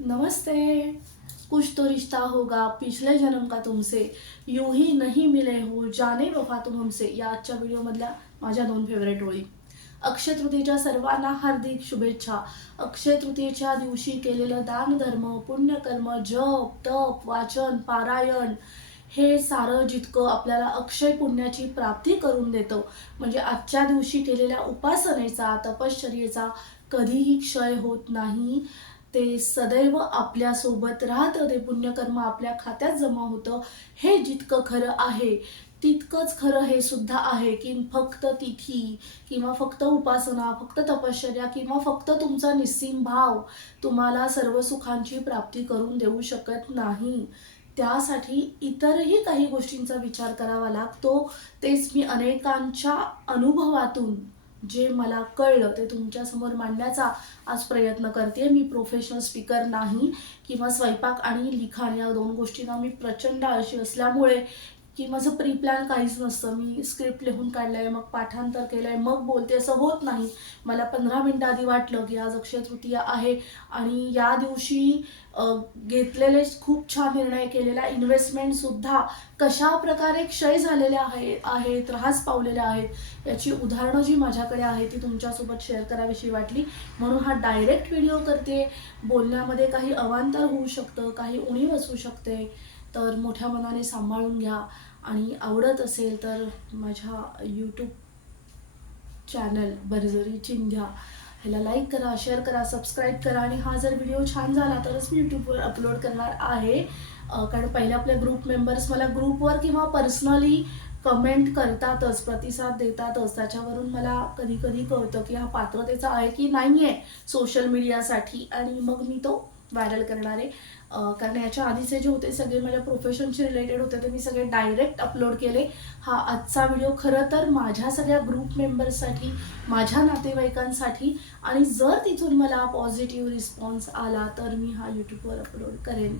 नमस्ते। कुछ तो रिश्ता होगा पिछले जन्म का तुमसे, यूं ही नहीं मिले हो जाने वफा तुम हमसे. या आजच्या व्हिडिओमधल्या माझ्या दोन फेवरेट ओळी. अक्षय तृतीयेच्या सर्वांना हार्दिक शुभेच्छा. अक्षय तृतीयेच्या दिवशी केलेलं दान धर्म पुण्यकर्म जप तप वाचन पारायण हे सारं जितकं आपल्याला अक्षय पुण्याची प्राप्ती करून देतं, म्हणजे आजच्या दिवशी केलेल्या उपासनेचा तपश्चर्येचा कधीही क्षय होत नाही. ते सदैव आपल्यासोबत राहतं, ते पुण्यकर्म आपल्या खात्यात जमा होतं. हे जितकं खरं आहे तितकंच खरं हे सुद्धा आहे की फक्त तिथी किंवा फक्त उपासना फक्त तपश्चर्या किंवा फक्त तुमचा निस्सीम भाव तुम्हाला सर्व सुखांची प्राप्ती करून देऊ शकत नाही. त्यासाठी इतरही काही गोष्टींचा विचार करावा लागतो. तेच मी अनेकांच्या अनुभवातून जे मला कळलं ते तुमच्यासमोर मांडण्याचा आज प्रयत्न करते. मी प्रोफेशनल स्पीकर नाही किंवा स्वयंपाक आणि लिखाण या दोन गोष्टींना मी प्रचंड आळशी असल्यामुळे की माझं प्री प्लॅन काहीच नसतं. मी स्क्रिप्ट लिहून काढलं आहे, मग पाठांतर केलं आहे, मग बोलते असं होत नाही. मला 15 मिनिटं आधी वाटलं की आज अक्षय तृतीया आहे आणि या दिवशी घेतलेले खूप छान निर्णय केलेल्या इन्व्हेस्टमेंटसुद्धा कशा प्रकारे क्षय झालेल्या आहेत ऱ्हास पावलेल्या आहेत याची उदाहरणं जी माझ्याकडे आहेत ती तुमच्यासोबत शेअर करावीशी वाटली, म्हणून हा डायरेक्ट व्हिडिओ करते. बोलण्यामध्ये काही अवांतर होऊ शकतं, काही उणीव असू शकते, तर मोठ्या मनाने सांभाळून घ्या. आणि आवडत असेल तर माझ्या यूट्यूब चॅनल बरजरी चिंध्या ह्याला लाईक करा, शेअर करा, सबस्क्राईब करा. आणि हा जर व्हिडिओ छान झाला तरच मी यूट्यूबवर अपलोड करणार आहे. कारण पहिले आपले ग्रुप मेंबर्स मला ग्रुपवर किंवा पर्सनली कमेंट करतातच, प्रतिसाद देतातच. त्याच्यावरून मला कधी कधी कळतं की हा पात्रतेचा आहे की नाही आहे सोशल मीडियासाठी, आणि मग मी तो व्हायरल करणार आहे. कारण याच्या आधीचे जे होते सगळे माझ्या प्रोफेशनशी रिलेटेड होते ते मी सगळे डायरेक्ट अपलोड केले. हा आजचा व्हिडिओ खरं तर माझ्या सगळ्या ग्रुप मेंबर्ससाठी, माझ्या नातेवाईकांसाठी, आणि जर तिथून मला पॉझिटिव्ह रिस्पॉन्स आला तर मी हा यूट्यूबवर अपलोड करेन.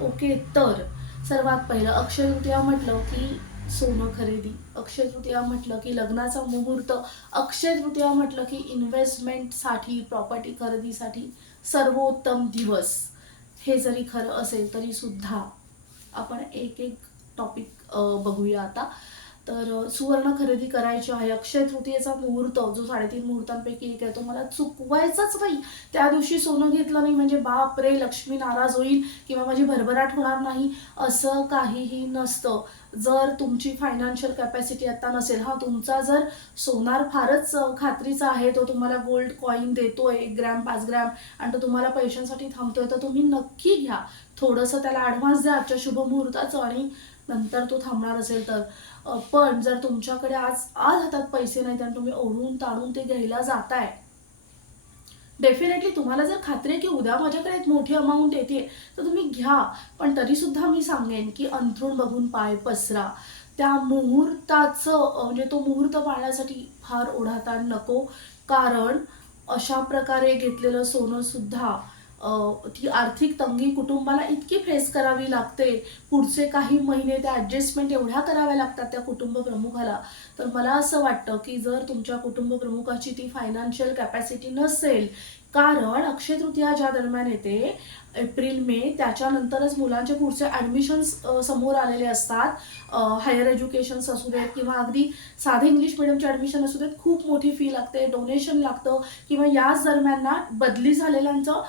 ओके, तर सर्वात पहिलं अक्षय तृतीया म्हटलं की सोनं खरेदी, अक्षय तृतीया म्हटलं की लग्नाचा मुहूर्त, अक्षय तृतीया म्हटलं की इन्व्हेस्टमेंटसाठी प्रॉपर्टी खरेदीसाठी सर्वोत्तम दिवस. हे जरी खरं असेल तरी सुद्धा आपण एक एक टॉपिक बघूया आता. तर सुवर्ण खरेदी करायची आहे. अक्षय तृतीयेचा मुहूर्त जो 3.5 मुहूर्तांपैकी एक आहे तो मला चुकवायचाच नाही. त्या दिवशी सोनं घेतलं नाही म्हणजे बाप रे लक्ष्मी नाराज होईल किंवा माझी भरभराट होणार नाही असं काहीही नसतं. जर तुमची फायनान्शियल कॅपॅसिटी आता नसेल, हा तुमचा जर सोनार फारच खात्रीचा आहे, तो तुम्हाला गोल्ड कॉईन देतोय 1 ग्रॅम 5 ग्रॅम आणि तो तुम्हाला पैशांसाठी थांबतोय, तर तुम्ही नक्की घ्या. थोडंसं त्याला ॲडव्हान्स द्या आजच्या शुभ मुहूर्ताचं आणि नंतर तो थांबणार असेल तर. पण जर तुमच्याकडे आज आज हातात पैसे नाहीत आणि तुम्ही ओढून ताणून ते घ्यायला जाताय, डेफिनेटली तुम्हाला जर खात्री आहे की उद्या माझ्याकडे एक मोठी अमाऊंट येते तर तुम्ही घ्या. पण तरीसुद्धा मी सांगेन की अंथरूण बघून पाय पसरा. त्या मुहूर्ताचं म्हणजे तो मुहूर्त पाळण्यासाठी फार ओढाताण नको. कारण अशा प्रकारे घेतलेलं सोनं सुद्धा ती आर्थिक तंगी कुटुंबाला इतकी फेस करावी लागते, पुढचे काही महिने त्या ॲडजस्टमेंट एवढ्या कराव्या लागतात त्या कुटुंब प्रमुखाला. तर मला असं वाटतं की जर तुमच्या कुटुंब प्रमुखाची ती फायनान्शियल कॅपॅसिटी नसेल, कारण अक्षय तृतीया ज्या दरम्यान येते एप्रिल मे त्याच्यानंतरच मुलांचे पुढचे ॲडमिशन्स समोर आलेले असतात. हायर एज्युकेशन्स असू देत किंवा अगदी साधे इंग्लिश मिडियमचे ॲडमिशन असू देत, खूप मोठी फी लागते, डोनेशन लागतं. किंवा याच दरम्यान ना बदली झालेल्यांचं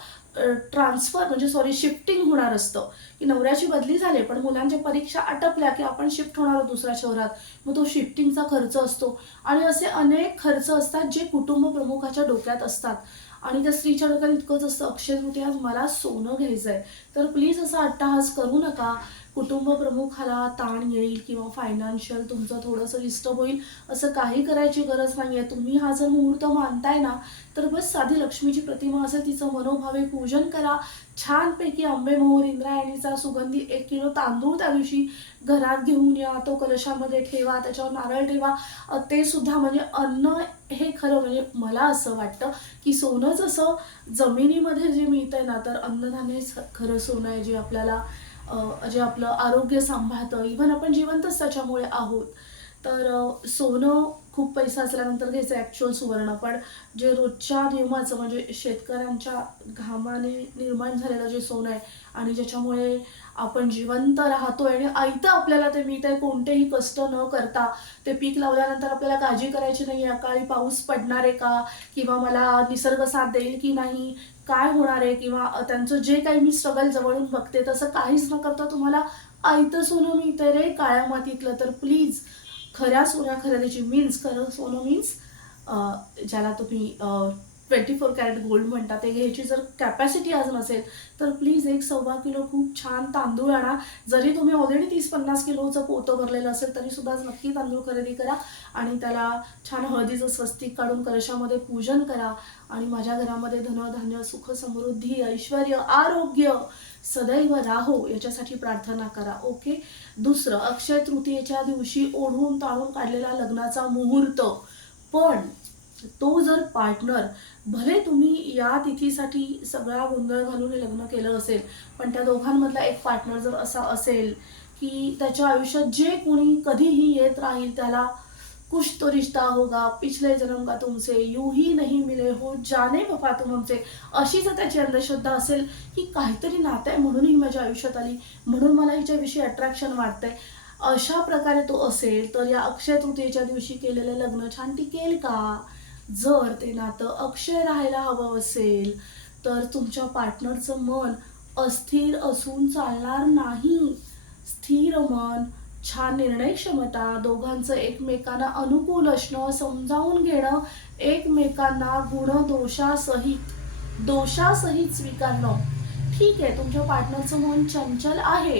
ट्रान्सफर म्हणजे शिफ्टिंग होणार असतं, की नवऱ्याची बदली झाली पण मुलांच्या परीक्षा आटपल्या की आपण शिफ्ट होणार आहोत दुसऱ्या शहरात, मग तो शिफ्टिंगचा खर्च असतो. आणि असे अनेक खर्च असतात जे कुटुंब प्रमुखाच्या डोक्यात असतात. आणि त्या स्त्रीच्या डोक्यात इतकंच असतं अक्षय तृतीया मला सोनं घ्यायचं आहे. तर प्लीज असा अट्टाहास करू नका. कुटुंब प्रमुखाला ताण येईल किंवा फायनान्शियल तुमचं थोडंसं डिस्टर्ब होईल असं काही करायची गरज नाही आहे. तुम्ही हा जर मुहूर्त मानताय ना तर बस साधी लक्ष्मीची प्रतिमा असेल तिचं मनोभावे पूजन करा. छानपैकी आंबे मोहर इंद्रायणीचा सुगंधी 1 किलो तांदूळ त्या दिवशी घरात घेऊन या, तो कलशामध्ये ठेवा, त्याच्यावर नारळ ठेवा. ते सुद्धा म्हणजे अन्न हे खरं म्हणजे मला असं वाटतं की सोनं जसं जमिनीमध्ये जे मिळतंय ना, तर अन्नधान्य खरं सोनं आहे जे आपल्याला जे आपलं आरोग्य सांभाळतं. इव्हन आपण जिवंतच त्याच्यामुळे आहोत. तर सोनं खूप पैसा असल्यानंतर घ्यायचं ॲक्च्युअल सुवर्ण, पण जे रोजच्या नियमाचं म्हणजे शेतकऱ्यांच्या घामाने निर्माण झालेलं जे सोनं आहे आणि ज्याच्यामुळे आपण जिवंत राहतोय आणि आयतं आपल्याला ते मिळत आहे कोणतेही कष्ट न करता. ते पीक लावल्यानंतर आपल्याला काळजी करायची नाही, अकाळी पाऊस पडणार आहे का, किंवा मला निसर्ग साथ देईल की नाही, काय होणार आहे, किंवा त्यांचं जे काही मी स्ट्रगल जवळून बघते तसं काहीच न करता तुम्हाला आयतं सोनं मिळतंय रे काळ्या मातीतलं. तर प्लीज खऱ्या सोन्या खरेदीची मीन्स, खरं सोनं मीन्स ज्याला तुम्ही 24 कॅरेट गोल्ड म्हणता ते घ्यायची जर कॅपॅसिटी आज नसेल तर प्लीज 1-1.25 किलो खूप छान तांदूळ आणा. जरी तुम्ही ऑलरेडी 30-50 किलोचं पोतं भरलेलं असेल तरी सुद्धा नक्की तांदूळ खरेदी करा आणि त्याला छान हळदीचं स्वस्तिक काढून कलशामध्ये पूजन करा. आणि माझ्या घरामध्ये धनधान्य सुख समृद्धी ऐश्वर आरोग्य सदैव राहो याच्यासाठी प्रार्थना करा. ओके. दुसरं, अक्षय तृतीयेच्या दिवशी ओढून ताणून काढलेला लग्नाचा मुहूर्त. पण तो जर पार्टनर, भले तुम्ही या तिथीसाठी सगळा गोंधळ घालून हे लग्न केलं असेल, पण त्या दोघांमधला एक पार्टनर जर असा असेल की त्याच्या आयुष्यात जे कोणी कधीही येत राहील त्याला कुछ तो रिश्ता होगा, पिछले जन्म का तुमसे, यूं ही नहीं मिले हो, जाने वफा तुम हमसे, अशी जर त्याची अंधश्रद्धा असेल की काहीतरी नातं आहे म्हणून ही माझ्या आयुष्यात आली, म्हणून मला हिच्याविषयी अट्रॅक्शन वाटतंय, अशा प्रकारे तो असेल तर या अक्षय तृतीयेच्या दिवशी केलेलं लग्न छान टिकेल का? जर ते नातं अक्षय राहायला हवं असेल तर तुमच्या पार्टनरचं मन अस्थिर असून चालणार नाही. स्थिर मन, छान निर्णय क्षमता, दोघांचं एकमेकांना अनुकूल असणं, समजावून घेणं, एकमेकांना दोषासहित स्वीकारणं. ठीक आहे, तुमच्या पार्टनरचं मन चंचल आहे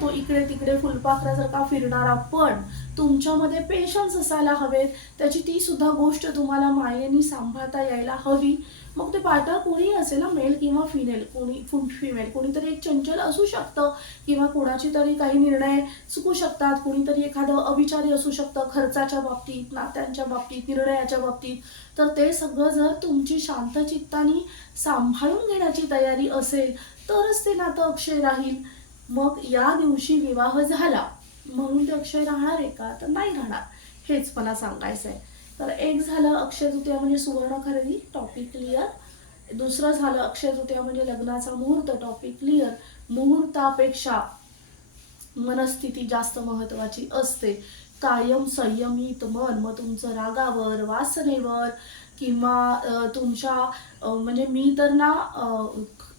तो इकडे तिकडे फुलपाखरा जर का फिरणारा, पण तुमच्यामध्ये पेशन्स असायला हवेत. त्याची ती सुद्धा गोष्ट तुम्हाला मायेने सांभाळता यायला हवी. मग ते पार्टनर कोणीही असेल ना, मेल किंवा फिमेल, कोणीतरी एक चंचल असू शकतं किंवा कोणाची तरी काही निर्णय चुकू शकतात, कोणीतरी एखादं अविचारी असू शकतं खर्चाच्या बाबतीत, नात्यांच्या बाबतीत, निर्णयाच्या बाबतीत. तर ते सगळं जर तुमची शांतचित्ताने सांभाळून घेण्याची तयारी असेल तरच ते नातं अक्षय राहील. मग या दिवशी विवाह झाला म्हणून ते अक्षय राहणार आहे का? तर नाही राहणार. हेच मला सांगायचं आहे. तर एक झालं अक्षय तृतीया म्हणजे सुवर्ण खरेदी, टॉपिक क्लिअर. दुसरं झालं अक्षय तृतीया म्हणजे लग्नाचा मुहूर्त, टॉपिक क्लिअर. मुहूर्तापेक्षा मनस्थिती जास्त महत्त्वाची असते. कायम संयमित मन, मग तुमचं रागावर, वासनेवर किंवा तुमच्या म्हणजे मी तर ना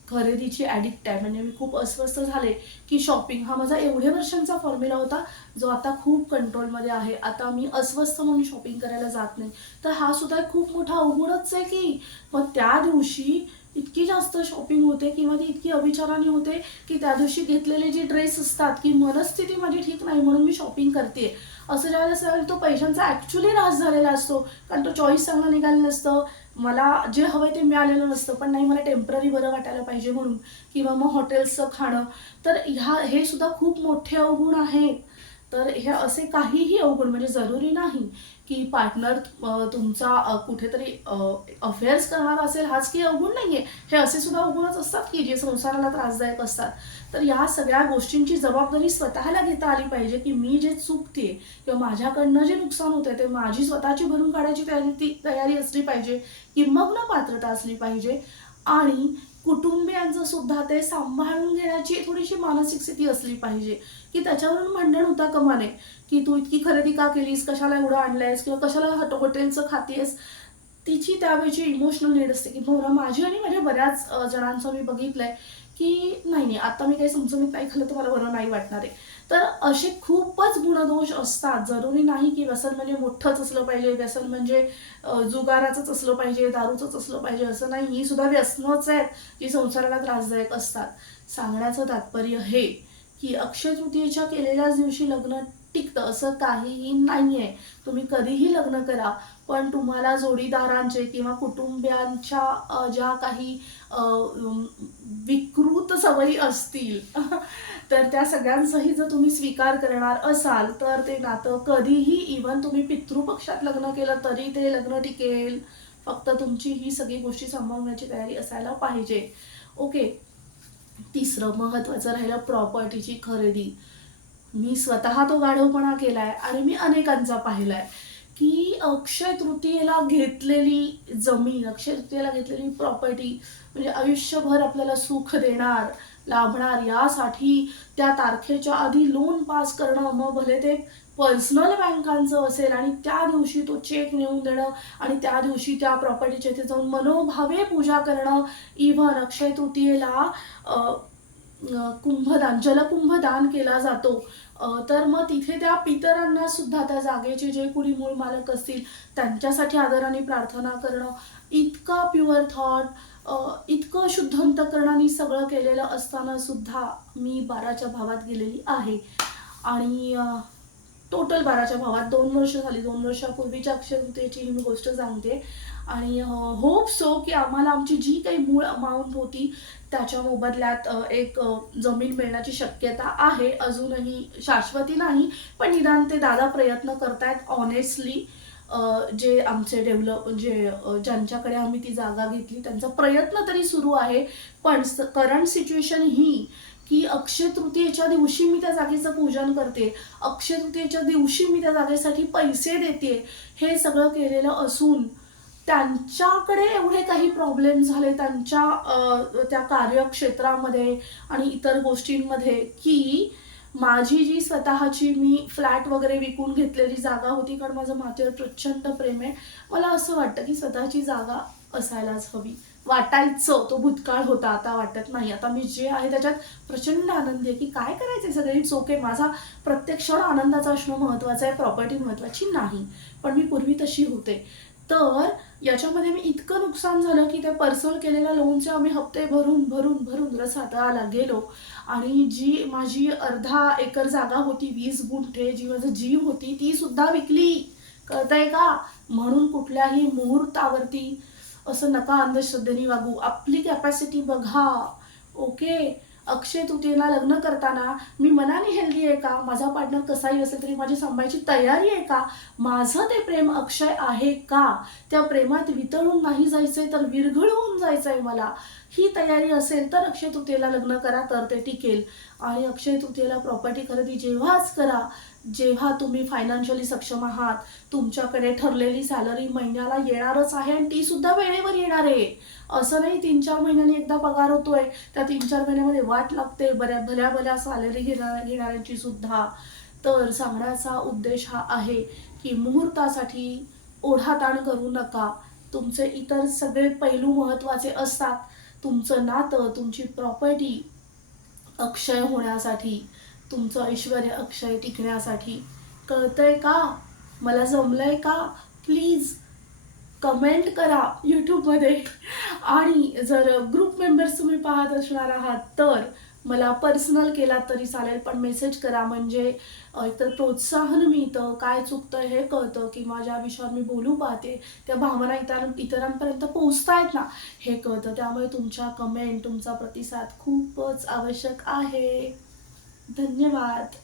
खरेदीची ॲडिक्ट आहे. म्हणजे मी खूप अस्वस्थ झाले की शॉपिंग हा माझा एवढ्या वर्षांचा फॉर्म्युला होता जो आता खूप कंट्रोलमध्ये आहे. आता मी अस्वस्थ म्हणून शॉपिंग करायला जात नाही. तर हा सुद्धा एक खूप मोठा अवगुणच आहे की मग त्या दिवशी इतकी जास्त शॉपिंग होते किंवा ती इतकी अविचाराने होते की त्या दिवशी घेतलेले जे ड्रेस असतात की मनस्थिती माझी ठीक नाही म्हणून मी शॉपिंग करते असं ज्यावेळेस तो पैशांचा ॲक्च्युली नाश झालेला असतो. कारण तो चॉईस चांगला निघालेलं नसतं, मला जे हवं ते मिळालेलं नसतं, पण नाही मला टेम्पररी बरं वाटायला पाहिजे म्हणून, किंवा मग हॉटेल्सचं खाणं. तर हे सुद्धा खूप मोठे अवगुण आहेत. तर हे असे काहीही अवगुण, म्हणजे जरुरी नाही की पार्टनर तुमचा कुठेतरी अफेअर्स करणारा असेल हाच की अवगुण नाही आहे. हे असे सुद्धा अवगुणच असतात की जे संसाराला त्रासदायक असतात. तर या सगळ्या गोष्टींची जबाबदारी स्वतःला घेता आली पाहिजे की मी जे चुकते किंवा माझ्याकडनं जे नुकसान होतं ते माझी स्वतःची भरून काढायची तयारी असली पाहिजे, किंबहुना पात्रता असली पाहिजे. आणि कुटुंबियांचं सुद्धा ते सांभाळून घेण्याची थोडीशी मानसिक स्थिती असली पाहिजे की त्याच्यावरून भांडण होता कामा नये की तू इतकी खरेदी का केलीस, कशाला एवढं आणलंयस किंवा कशाला हॉटेलचं खातेस. तिची त्यावेळची इमोशनल नीड असते की बरं, माझी आणि माझ्या बऱ्याच जणांचं मी बघितलंय की नाही आता मी काही समजून नाही खाल्लं तर मला बरं नाही वाटणार आहे. तर असे खूपच गुणदोष असतात. जरुरी नाही की व्यसन म्हणजे मोठंच असलं पाहिजे, व्यसन म्हणजे जुगाराचंच असलं पाहिजे, दारूचंच असलं पाहिजे, असं नाही. ही सुद्धा व्यसनच आहेत जी संसाराला त्रासदायक असतात. सांगण्याचं तात्पर्य हे की अक्षय तृतीयेच्या केलेल्याच दिवशी लग्न टिकतं असं काहीही नाही आहे. तुम्ही कधीही लग्न करा, पण तुम्हाला जोडीदारांचे किंवा कुटुंबियांच्या ज्या काही विकृत सवयी असतील तर त्या सगळ्यांचाही जर तुम्ही स्वीकार करणार असाल तर ते नातं कधीही, इव्हन तुम्ही पितृपक्षात लग्न केलं तरी ते लग्न टिकेल. फक्त तुमची ही सगळी गोष्टी सांभाळण्याची तयारी असायला पाहिजे. ओके. तिसरं महत्त्वाचं राहिलं प्रॉपर्टीची खरेदी. मी स्वतः तो गाढवपणा केलाय आणि मी अनेकांचा पाहिलाय की अक्षय तृतीयेला घेतलेली जमीन, अक्षय तृतीयेला घेतलेली प्रॉपर्टी म्हणजे आयुष्यभर आपल्याला सुख देणार, लाभणार, यासाठी त्या तारखेच्या आधी लोन पास करणं, मग भले ते पर्सनल बँकांचं असेल आणि त्या दिवशी तो चेक नेऊन देणं आणि त्या दिवशी त्या प्रॉपर्टीच्या इथे जाऊन मनोभावे पूजा करणं. इव्हन अक्षय तृतीयेला कुंभदान, जलकुंभदान केला जातो. तर मग तिथे त्या पितरांना सुद्धा, त्या जागेचे जे कुणी मूळ मालक असतील त्यांच्यासाठी आदराने प्रार्थना करणं, इतका प्युअर थॉट, इतकं शुद्ध अंतःकरणाने सगळं केलेलं असताना सुद्धा मी 12च्या भावात गेलेली आहे. आणि टोटल 12च्या भावात 2 वर्ष झाली. 2 वर्षापूर्वीच्या अक्षय तृतीयेची ही मी गोष्ट सांगते. आणि होप सो की आम्हाला आमची जी काही मूळ अमाऊंट होती त्याच्या मोबदल्यात एक जमीन मिळण्याची शक्यता आहे. अजूनही शाश्वती नाही, पण निदान ते दादा प्रयत्न करतायत ऑनेस्टली. जे आमचे ज्यांच्याकडे आम्ही ती जागा घेतली त्यांचा प्रयत्न तरी सुरू आहे. पण करंट सिच्युएशन ही की अक्षय तृतीयेच्या दिवशी मी त्या जागेचं पूजन करते, अक्षय तृतीयेच्या दिवशी मी त्या जागेसाठी पैसे देते, हे सगळं केलेलं असून त्यांच्याकडे एवढे काही प्रॉब्लेम झाले त्यांच्या त्या कार्यक्षेत्रामध्ये आणि इतर गोष्टींमध्ये, की माझी जी स्वतःची मी फ्लॅट वगैरे विकून घेतलेली जागा होती, कारण माझं मातेवर प्रचंड प्रेम आहे. मला असं वाटतं की स्वतःची जागा असायलाच हवी. वाटायचं, तो भूतकाळ होता, आता वाटत नाही. आता मी जे आहे त्याच्यात प्रचंड आनंदी आहे, की काय करायचं सगळं इट्स ओके. माझा प्रत्येक क्षण आनंदाचा असणं महत्त्वाचं आहे, प्रॉपर्टी महत्त्वाची नाही. पण मी पूर्वी तशी होते. तर याच्यामध्ये मी इतकं नुकसान झालं की त्या पर्सनल केलेल्या लोनचे आम्ही हप्ते भरून भरून भरून रसातळाला गेलो. आणि जी माझी अर्धा एकर जागा होती, 20 गुंठे, जी माझं जीव होती, ती सुद्धा विकली. कळतंय का? म्हणून कुठल्याही मुहूर्तावरती असं नका अंधश्रद्धेने वागू. आपली कॅपॅसिटी बघा. ओके. अक्षय तृतीयेला लग्न करताना मी मनाने हेल्दी आहे का, माझा पार्टनर कसाही असेल तरी माझी सांभाळायची तयारी आहे का, माझं ते प्रेम अक्षय आहे का, त्या प्रेमात वितळून नाही जायचंय तर विरघळून जायचंय मला, ही तयारी असेल तर अक्षय तृतीयेला लग्न करा, तर ते टिकेल. आणि अक्षय तृतीयेला प्रॉपर्टी खरेदी जेव्हाच करा जेव्हा तुम्ही फायनान्शियली सक्षम आहात, तुमच्याकडे ठरलेली सॅलरी महिन्याला येणारच आहे आणि ती सुद्धा वेळेवर येणार आहे. असं नाही 3-4 महिन्यांनी एकदा पगार होतोय, त्या 3-4 महिन्यामध्ये वाट लागते भल्या भल्या सॅलरी घेणाऱ्यांची सुद्धा. तर सांगण्याचा उद्देश हा आहे की मुहूर्तासाठी ओढाताण करू नका. तुमचे इतर सगळे पैलू महत्त्वाचे असतात. तुमचं नातं, तुमची प्रॉपर्टी अक्षय होण्यासाठी, तुमचं ऐश्वर्य अक्षय टिकण्यासाठी. कळतंय का? मला जमलंय का? प्लीज कमेंट करा यूट्यूबमध्ये. आणि जर ग्रुप मेंबर्स तुम्ही पाहत असणार आहात तर मला पर्सनल केला तरी चालेल, पण मेसेज करा. म्हणजे एकतर प्रोत्साहन मिळतं, काय चुकतं हे कळतं, किंवा ज्या विषयावर मी बोलू पाहते त्या भावना इतरांपर्यंत पोहोचतायत ना, हे कळतं. त्यामुळे तुमच्या कमेंट, तुमचा प्रतिसाद खूपच आवश्यक आहे. धन्यवाद.